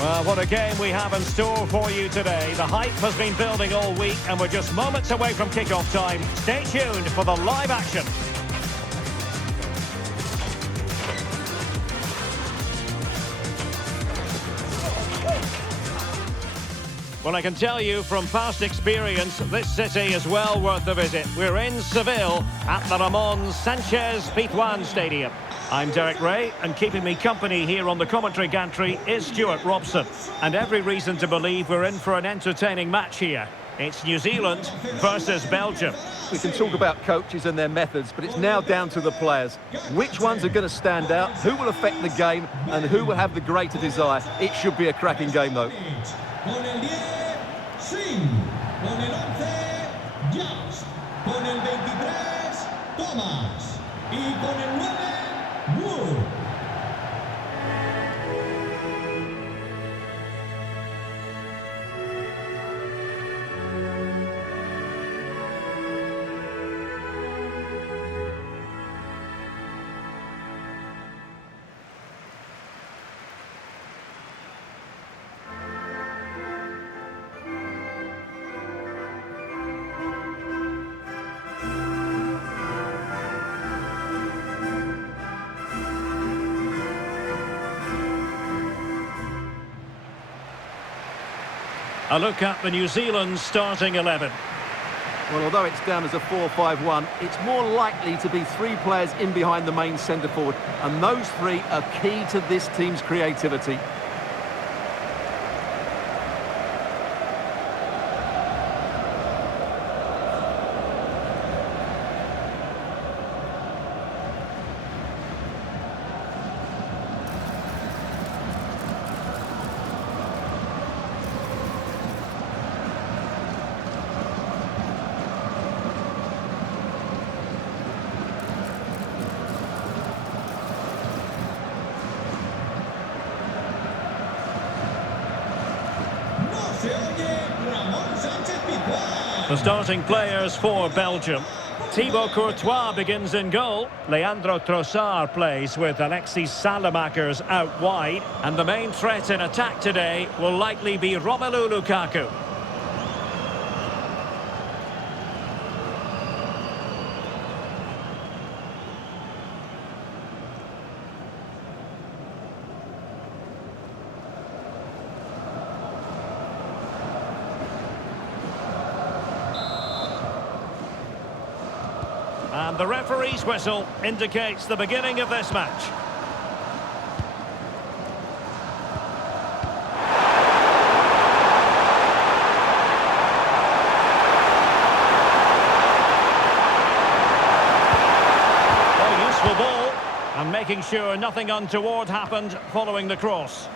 Well, what a game we have in store for you today. The hype has been building all week and we're just moments away from kickoff time. Stay tuned for the live action. Well, I can tell you from past experience, this city is well worth a visit. We're in Seville at the Ramon Sanchez Pizjuan Stadium. I'm Derek Ray, and keeping me company here on the commentary gantry is Stuart Robson. And every reason to believe we're in for an entertaining match here. It's New Zealand versus Belgium. We can talk about coaches and their methods, but it's now down to the players. Which ones are going to stand out, who will affect the game, and who will have the greater desire? It should be a cracking game, though. Con el 10, Sim. Con el 11, Just. Con el 23, Thomas. Y con el 9, Wood. A look at the New Zealand starting 11. Well, although it's down as a 4-5-1, it's more likely to be three players in behind the main centre forward, and those three are key to this team's creativity. The starting players for Belgium. Thibaut Courtois begins in goal. Leandro Trossard plays with Alexis Salamakers out wide. And the main threat in attack today will likely be Romelu Lukaku. And the referee's whistle indicates the beginning of this match. A useful ball, and making sure nothing untoward happened following the cross.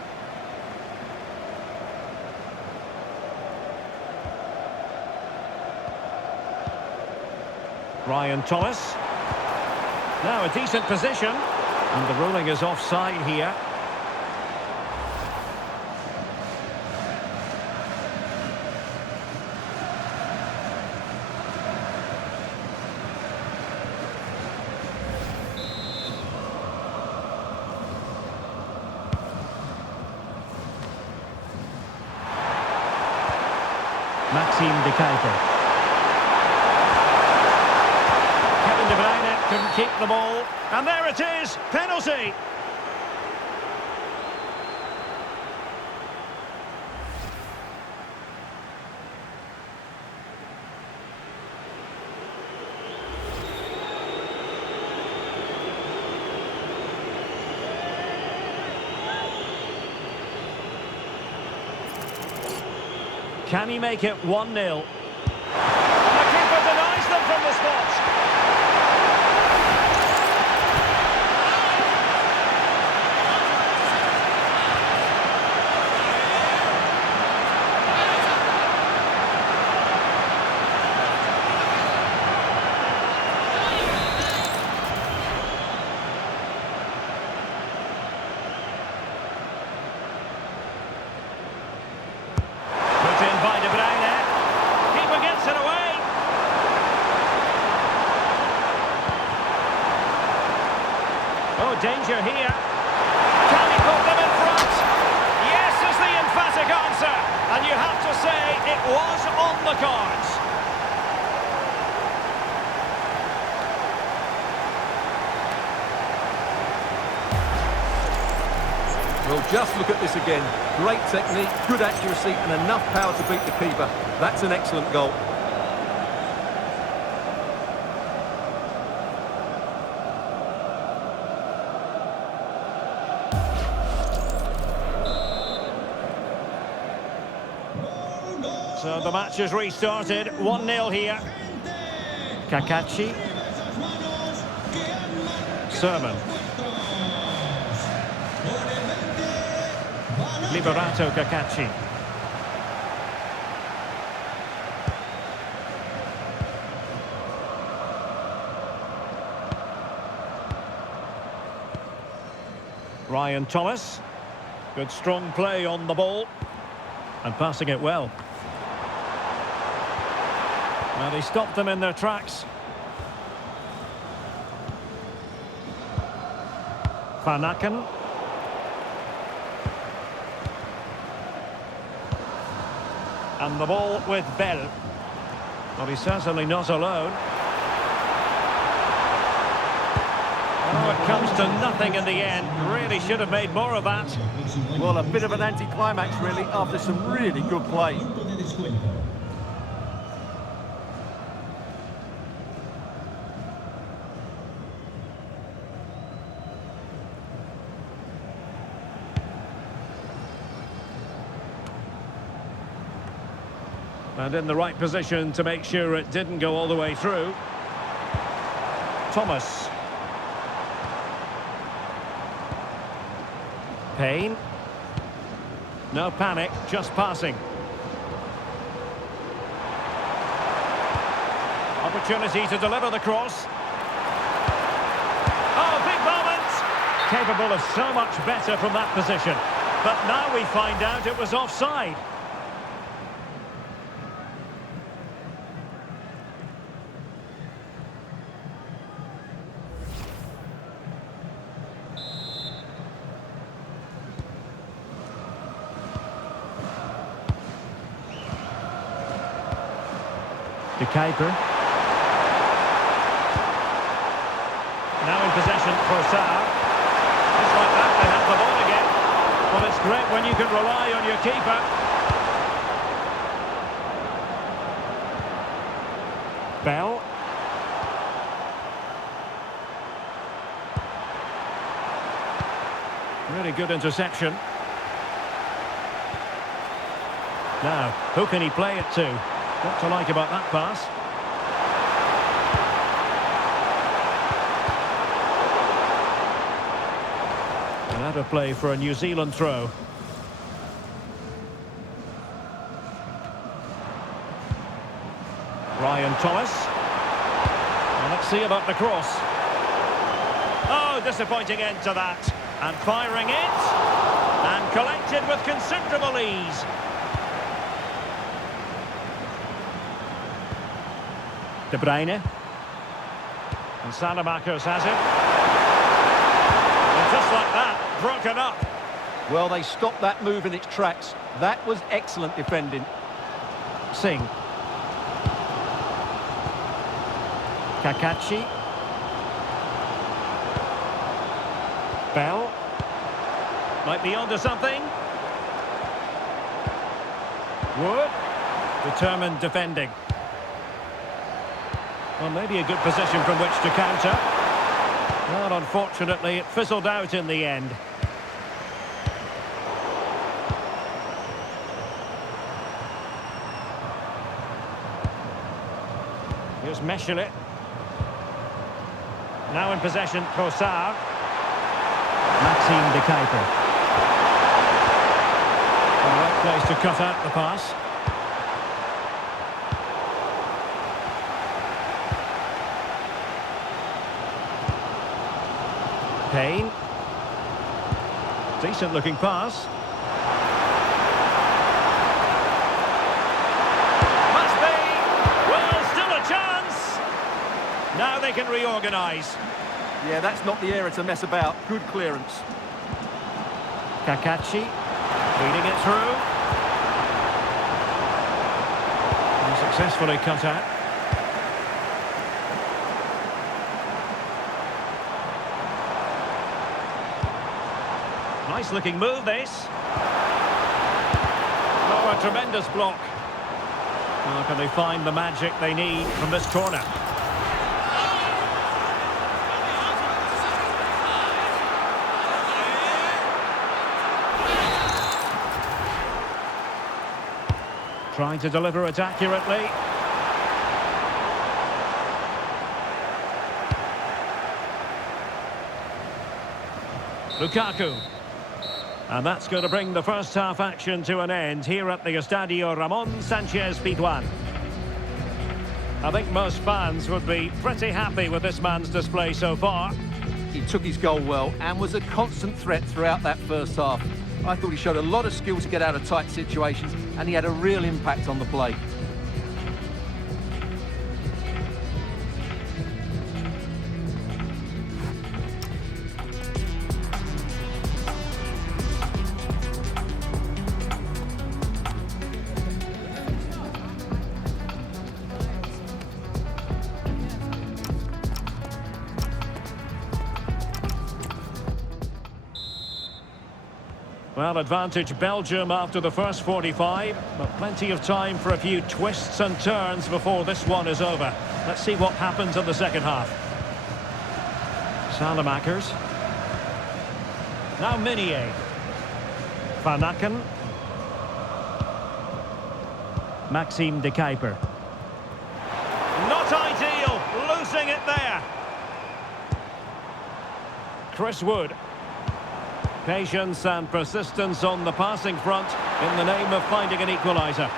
Ryan Thomas. Now a decent position. And the ruling is offside here. Maxime de Kuiper. Couldn't keep the ball, and there it is, penalty. Can he make it 1-0? And the keeper denies them from the spot. By De Bruyne. Keeper gets it away. Well, just look at this again. Great technique, good accuracy, and enough power to beat the keeper. That's an excellent goal. So the match has restarted. 1-0 here. Kakachi. Sermon. Liberato Kakachi. Ryan Thomas. Good strong play on the ball. And passing it well. Well, he stopped them in their tracks. Van Aken. And the ball with Bell. Well, he's certainly not alone. Oh, it comes to nothing in the end. Really should have made more of that. Well, a bit of an anticlimax, really, after some really good play. And in the right position to make sure it didn't go all the way through. Thomas. Payne. No panic, just passing. Opportunity to deliver the cross. Oh, big moment! Capable of so much better from that position. But now we find out it was offside. The keeper. Now in possession for Sarr. Just like that, they have the ball again. Well, it's great when you can rely on your keeper. Bell. Really good interception. Now, who can he play it to? What to like about that pass? And out of play for a New Zealand throw. Ryan Thomas. Well, let's see about the cross. Oh, disappointing end to that. And firing it. And collected with considerable ease. De Bruyne. And Salamakers has it. And just like that, broken up. Well, they stopped that move in its tracks. That was excellent defending. Singh. Kakachi. Bell. Might be onto something. Wood. Determined defending. Well, maybe a good position from which to counter. Well, unfortunately, it fizzled out in the end. Here's Meshelet. Now in possession, Sarr. Maxime the keeper. The right place to cut out the pass. Payne. Decent looking pass. Must be. Well, still a chance. Now they can reorganise. Yeah, that's not the area to mess about. Good clearance. Kakachi. Leading it through. And successfully cut out. Nice looking move, this. Oh, a tremendous block. How can they find the magic they need from this corner? Trying to deliver it accurately. Lukaku. And that's going to bring the first half action to an end here at the Estadio Ramon Sanchez Pizjuan. I think most fans would be pretty happy with this man's display so far. He took his goal well and was a constant threat throughout that first half. I thought he showed a lot of skill to get out of tight situations, and he had a real impact on the play. Well, advantage Belgium after the first 45, but plenty of time for a few twists and turns before this one is over. Let's see what happens in the second half. Salamakers. Now Minier. Van Aken. Maxime de Kuiper. Not ideal, losing it there. Chris Wood. Patience and persistence on the passing front in the name of finding an equaliser.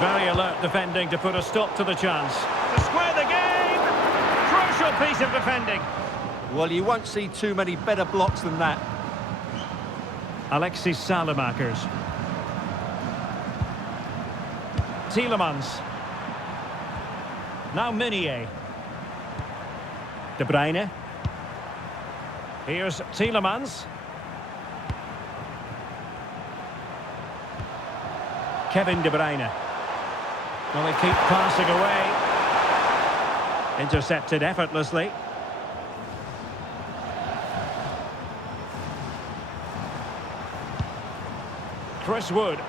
Very alert defending to put a stop to the chance. To square the game! Crucial piece of defending. Well, you won't see too many better blocks than that. Alexis Salamakers. Tielemans. Now Minier. De Bruyne. Here's Tielemans. Kevin De Bruyne. Well, they keep passing away. Intercepted effortlessly. Chris Wood.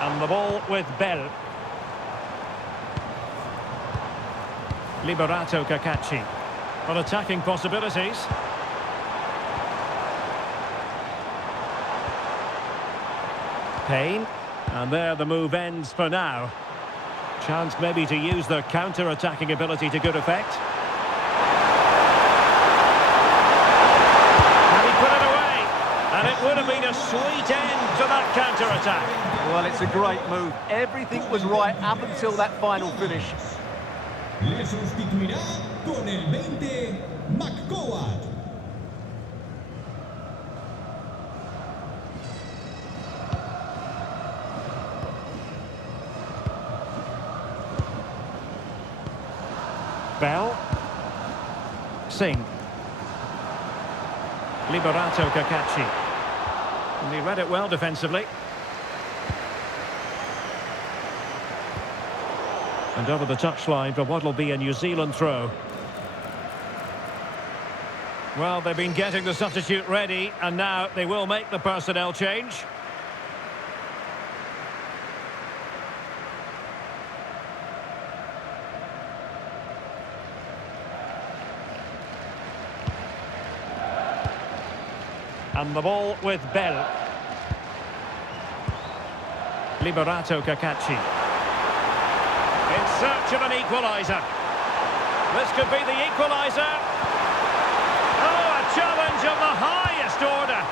And the ball with Bell. Liberato Cacaci. On attacking possibilities. Payne. And there the move ends for now. Chance maybe to use their counter-attacking ability to good effect. And he put it away. And it would have been a sweet end to that counter-attack. Well, it's a great move. Everything was right up until that final finish. Le sustituirá con el 20, McCowan. Bell. Singh. Liberato Cacaci. And he read it well defensively. And over the touchline for what will be a New Zealand throw. Well, they've been getting the substitute ready, and now they will make the personnel change. And the ball with Bell. Liberato Cacaci. In search of an equaliser. This could be the equaliser. Oh, a challenge of the highest order.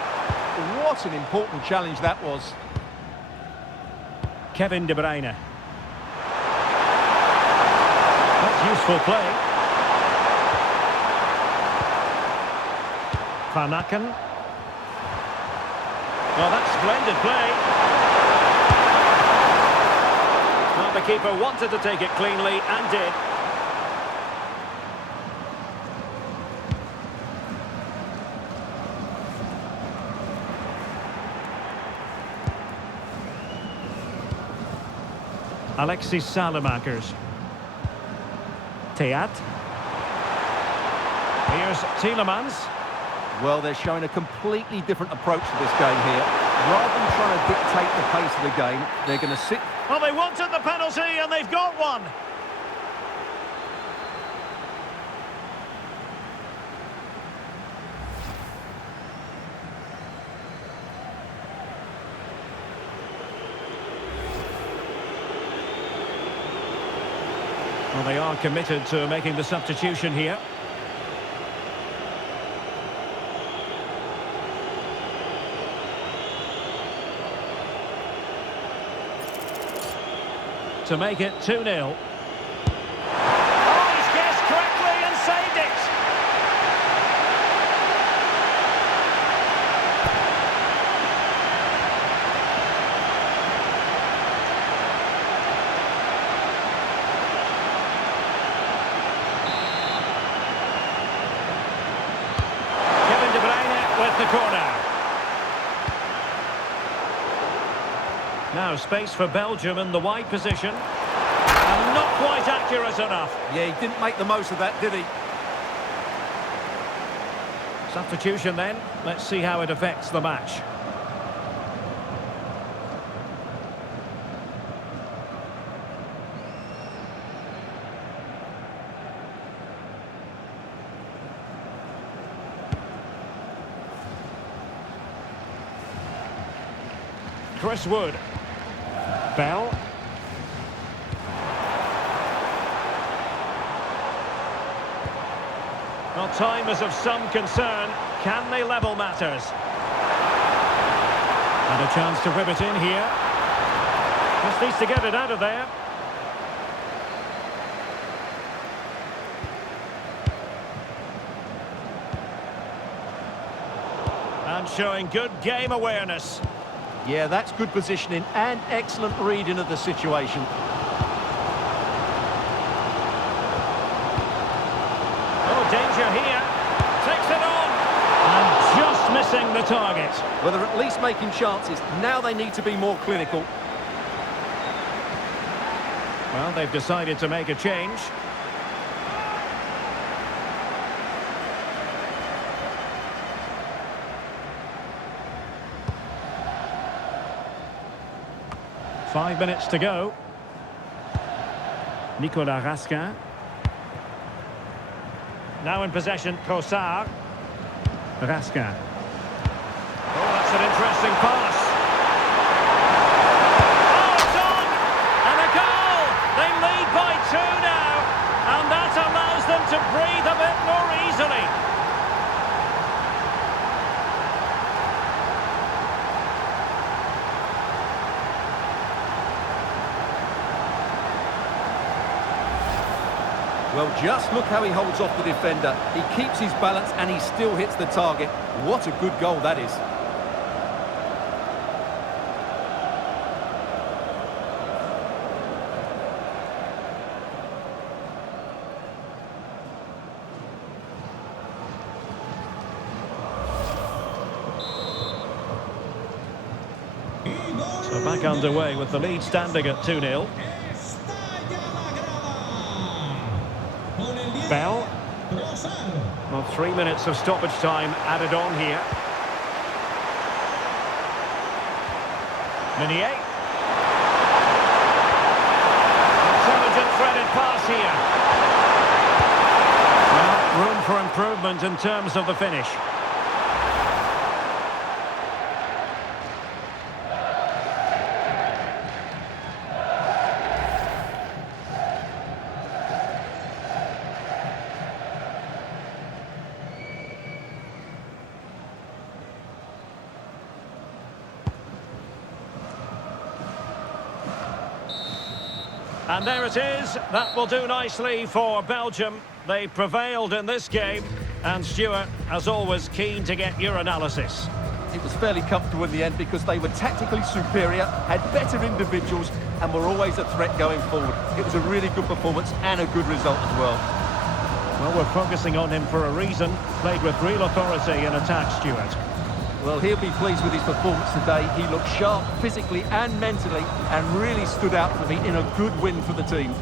What an important challenge that was. Kevin De Bruyne. That's useful play. Van Aken. Well, that's splendid play. Well, the keeper wanted to take it cleanly and did. Alexis Salamakers. Teat. Here's Tielemans. Well, they're showing a completely different approach to this game here. Rather than trying to dictate the pace of the game, they're going to sit... Well, they wanted the penalty and they've got one. Well, they are committed to making the substitution here. To make it 2-0. Oh, he's guessed correctly and saved it. Kevin De Bruyne with the corner. Now space for Belgium in the wide position. And not quite accurate enough. Yeah, he didn't make the most of that, did he? Substitution then. Let's see how it affects the match. Chris Wood. Bell. Well, time is of some concern. Can they level matters? And a chance to rip it in here. Just needs to get it out of there. And showing good game awareness. Yeah, that's good positioning and excellent reading of the situation. Oh, danger here. Takes it on. And just missing the target. Well, they're at least making chances. Now they need to be more clinical. Well, they've decided to make a change. Five minutes to go. Nicolas Raskin. Now in possession, Kossar. Raskin. Oh, that's an interesting pass. Oh, it's on! And a goal! They lead by 2 now. And that allows them to breathe a bit more easily. Well, just look how he holds off the defender. He keeps his balance and he still hits the target. What a good goal that is. So back underway with the lead standing at 2-0. Bell. Well, 3 minutes of stoppage time added on here. Meunier. Intelligent threaded pass here. Well, room for improvement in terms of the finish. And there it is. That will do nicely for Belgium. They prevailed in this game. And Stuart, as always, keen to get your analysis. It was fairly comfortable in the end because they were tactically superior, had better individuals, and were always a threat going forward. It was a really good performance and a good result as well. Well, we're focusing on him for a reason. Played with real authority in attack, Stuart. Well, he'll be pleased with his performance today. He looked sharp physically and mentally and really stood out for me in a good win for the team.